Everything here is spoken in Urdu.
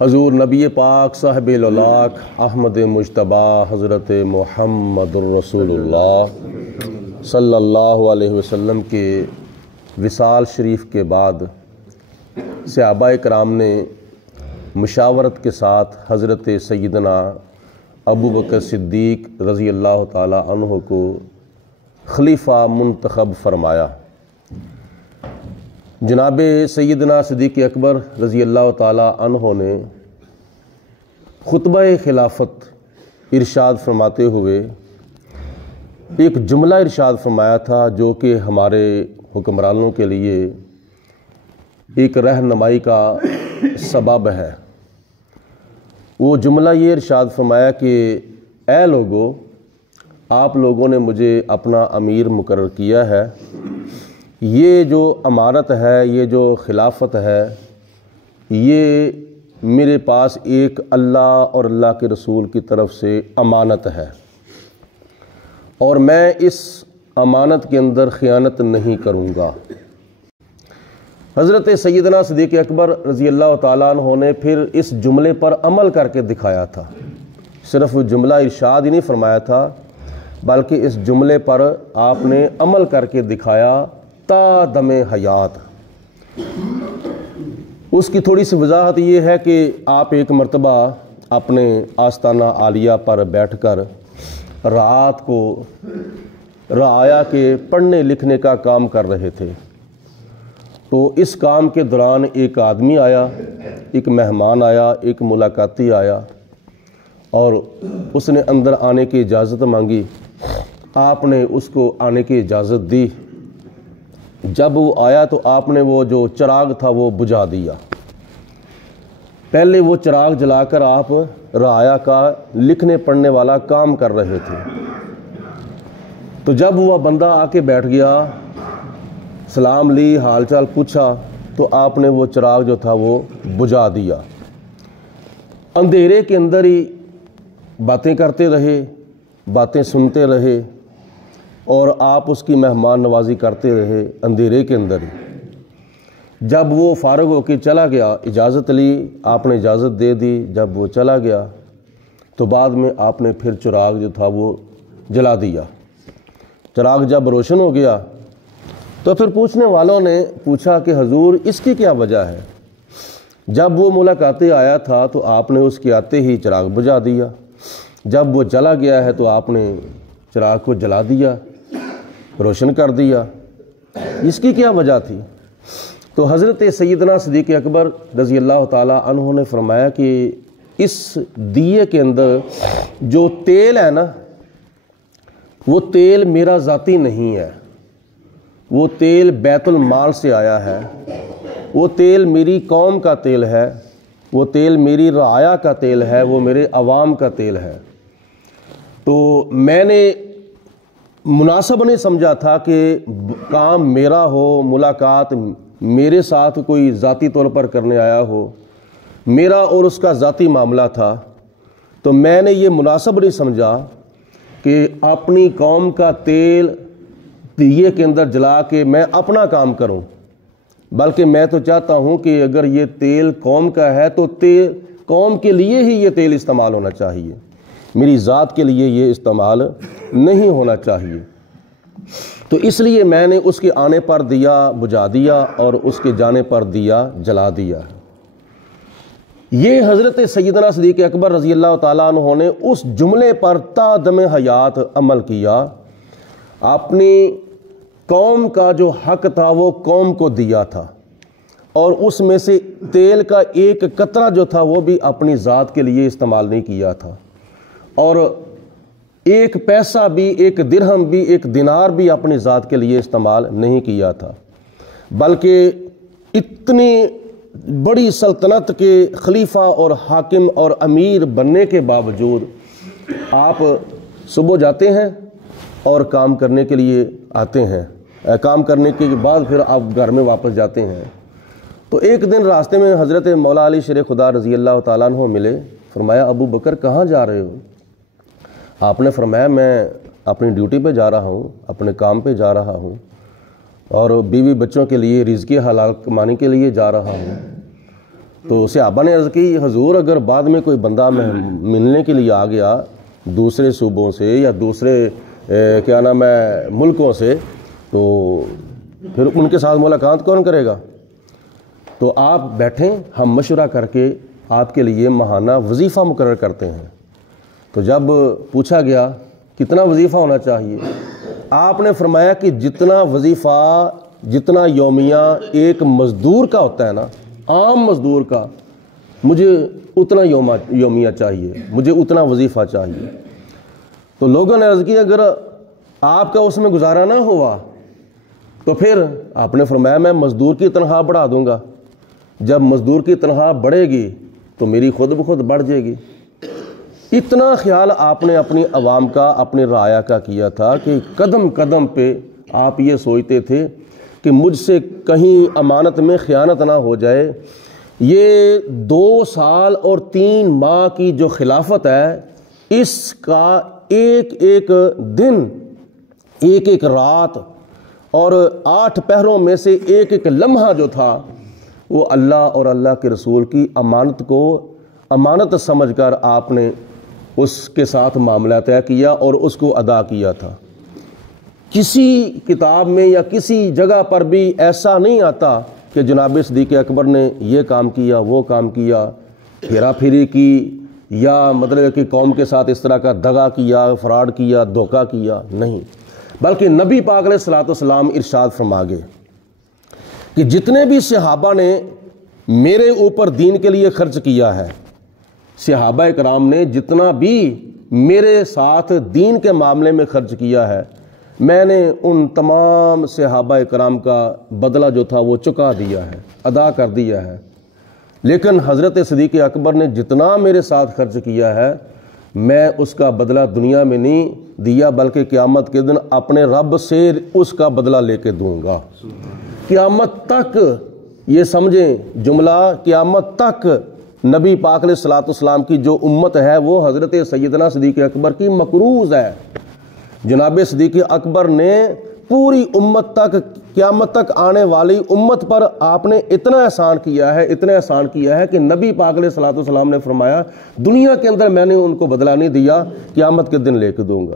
حضور نبی پاک صاحب الاولاق احمد مجتبی حضرت محمد الرسول اللہ صلی اللہ علیہ وسلم کے وصال شریف کے بعد صحابہ کرام نے مشاورت کے ساتھ حضرت سیدنا ابو بکر صدیق رضی اللہ تعالی عنہ کو خلیفہ منتخب فرمایا۔ جناب سیدنا صدیق اکبر رضی اللہ تعالی عنہ نے خطبہ خلافت ارشاد فرماتے ہوئے ایک جملہ ارشاد فرمایا تھا جو کہ ہمارے حکمرانوں کے لیے ایک رہنمائی کا سبب ہے۔ وہ جملہ یہ ارشاد فرمایا کہ اے لوگو، آپ لوگوں نے مجھے اپنا امیر مقرر کیا ہے، یہ جو امارت ہے، یہ جو خلافت ہے، یہ میرے پاس ایک اللہ اور اللہ کے رسول کی طرف سے امانت ہے، اور میں اس امانت کے اندر خیانت نہیں کروں گا۔ حضرت سیدنا صدیق اکبر رضی اللہ تعالیٰ عنہ نے پھر اس جملے پر عمل کر کے دکھایا تھا۔ صرف جملہ ارشاد ہی نہیں فرمایا تھا، بلکہ اس جملے پر آپ نے عمل کر کے دکھایا تا دم حیات۔ اس کی تھوڑی سی وضاحت یہ ہے کہ آپ ایک مرتبہ اپنے آستانہ عالیہ پر بیٹھ کر رات کو رعایا کے پڑھنے لکھنے کا کام کر رہے تھے، تو اس کام کے دوران ایک آدمی آیا، ایک مہمان آیا، ایک ملاقاتی آیا، اور اس نے اندر آنے کی اجازت مانگی۔ آپ نے اس کو آنے کی اجازت دی۔ جب وہ آیا تو آپ نے وہ جو چراغ تھا وہ بجھا دیا۔ پہلے وہ چراغ جلا کر آپ رعایا کا لکھنے پڑھنے والا کام کر رہے تھے، تو جب وہ بندہ آ کے بیٹھ گیا، سلام لی، حال چال پوچھا، تو آپ نے وہ چراغ جو تھا وہ بجھا دیا۔ اندھیرے کے اندر ہی باتیں کرتے رہے، باتیں سنتے رہے، اور آپ اس کی مہمان نوازی کرتے رہے اندھیرے کے اندر ہی۔ جب وہ فارغ ہو کے چلا گیا، اجازت لی، آپ نے اجازت دے دی، جب وہ چلا گیا تو بعد میں آپ نے پھر چراغ جو تھا وہ جلا دیا۔ چراغ جب روشن ہو گیا تو پھر پوچھنے والوں نے پوچھا کہ حضور اس کی کیا وجہ ہے؟ جب وہ ملاقاتی آیا تھا تو آپ نے اس کے آتے ہی چراغ بجھا دیا، جب وہ چلا گیا ہے تو آپ نے چراغ کو جلا دیا، روشن کر دیا، اس کی کیا وجہ تھی؟ تو حضرت سیدنا صدیق اکبر رضی اللہ تعالی عنہ نے فرمایا کہ اس دیے کے اندر جو تیل ہے نا، وہ تیل میرا ذاتی نہیں ہے، وہ تیل بیت المال سے آیا ہے، وہ تیل میری قوم کا تیل ہے، وہ تیل میری رعایا کا تیل ہے، وہ میرے عوام کا تیل ہے۔ تو میں نے مناسب نہیں سمجھا تھا کہ کام میرا ہو، ملاقات میرے ساتھ کوئی ذاتی طور پر کرنے آیا ہو، میرا اور اس کا ذاتی معاملہ تھا، تو میں نے یہ مناسب نہیں سمجھا کہ اپنی قوم کا تیل دیے کے اندر جلا کے میں اپنا کام کروں، بلکہ میں تو چاہتا ہوں کہ اگر یہ تیل قوم کا ہے تو قوم کے لیے ہی یہ تیل استعمال ہونا چاہیے، میری ذات کے لیے یہ استعمال نہیں ہونا چاہیے۔ تو اس لیے میں نے اس کے آنے پر دیا بجھا دیا اور اس کے جانے پر دیا جلا دیا۔ یہ حضرت سیدنا صدیق اکبر رضی اللہ تعالیٰ عنہ نے اس جملے پر تا دم حیات عمل کیا، اپنی قوم کا جو حق تھا وہ قوم کو دیا تھا، اور اس میں سے تیل کا ایک قطرہ جو تھا وہ بھی اپنی ذات کے لیے استعمال نہیں کیا تھا، اور ایک پیسہ بھی، ایک درہم بھی، ایک دینار بھی اپنی ذات کے لیے استعمال نہیں کیا تھا، بلکہ اتنی بڑی سلطنت کے خلیفہ اور حاکم اور امیر بننے کے باوجود آپ صبح جاتے ہیں اور کام کرنے کے لیے آتے ہیں، کام کرنے کے بعد پھر آپ گھر میں واپس جاتے ہیں۔ تو ایک دن راستے میں حضرت مولا علی شیر خدا رضی اللہ تعالیٰ عنہ ملے، فرمایا ابو بکر کہاں جا رہے ہو؟ آپ نے فرمایا میں اپنی ڈیوٹی پہ جا رہا ہوں، اپنے کام پہ جا رہا ہوں، اور بیوی بچوں کے لیے رزق حلال کمانے کے لیے جا رہا ہوں۔ تو صحابہ نے عرض کی حضور اگر بعد میں کوئی بندہ ملنے کے لیے آ گیا دوسرے صوبوں سے یا دوسرے کیا نام ہے ملکوں سے تو پھر ان کے ساتھ ملاقات کون کرے گا؟ تو آپ بیٹھیں، ہم مشورہ کر کے آپ کے لیے ماہانہ وظیفہ مقرر کرتے ہیں۔ تو جب پوچھا گیا کتنا وظیفہ ہونا چاہیے، آپ نے فرمایا کہ جتنا وظیفہ جتنا یومیہ ایک مزدور کا ہوتا ہے نا، عام مزدور کا، مجھے اتنا یومیہ چاہیے، مجھے اتنا وظیفہ چاہیے۔ تو لوگوں نے عرض کی اگر آپ کا اس میں گزارا نہ ہوا تو پھر آپ نے فرمایا میں مزدور کی تنخواہ بڑھا دوں گا، جب مزدور کی تنخواہ بڑھے گی تو میری خود بخود بڑھ جائے گی۔ اتنا خیال آپ نے اپنی عوام کا، اپنے رعایا کا کیا تھا کہ قدم قدم پہ آپ یہ سوچتے تھے کہ مجھ سے کہیں امانت میں خیانت نہ ہو جائے۔ یہ 2 سال اور 3 ماہ کی جو خلافت ہے، اس کا ایک ایک دن، ایک ایک رات اور 8 پہروں میں سے ایک ایک لمحہ جو تھا وہ اللہ اور اللہ کے رسول کی امانت کو امانت سمجھ کر آپ نے اس کے ساتھ معاملہ طے کیا اور اس کو ادا کیا تھا۔ کسی کتاب میں یا کسی جگہ پر بھی ایسا نہیں آتا کہ جناب صدیق اکبر نے یہ کام کیا، وہ کام کیا، ہیرا پھیری کی، یا مطلب کہ قوم کے ساتھ اس طرح کا دغا کیا، فراڈ کیا، دھوکہ کیا، نہیں، بلکہ نبی پاک علیہ الصلوۃ والسلام ارشاد فرما گئے کہ جتنے بھی صحابہ نے میرے اوپر دین کے لیے خرچ کیا ہے، صحابہ کرام نے جتنا بھی میرے ساتھ دین کے معاملے میں خرچ کیا ہے، میں نے ان تمام صحابہ کرام کا بدلہ جو تھا وہ چکا دیا ہے، ادا کر دیا ہے۔ لیکن حضرت صدیق اکبر نے جتنا میرے ساتھ خرچ کیا ہے، میں اس کا بدلہ دنیا میں نہیں دیا، بلکہ قیامت کے دن اپنے رب سے اس کا بدلہ لے کے دوں گا۔ قیامت تک یہ سمجھیں جملہ، قیامت تک نبی پاک علیہ الصلوۃ والسلام کی جو امت ہے وہ حضرت سیدنا صدیق اکبر کی مقروض ہے۔ جناب صدیق اکبر نے پوری امت تک، قیامت تک آنے والی امت پر آپ نے اتنا احسان کیا ہے، اتنا احسان کیا ہے کہ نبی پاک علیہ الصلوۃ والسلام نے فرمایا دنیا کے اندر میں نے ان کو بدلہ نہیں دیا، قیامت کے دن لے کے دوں گا۔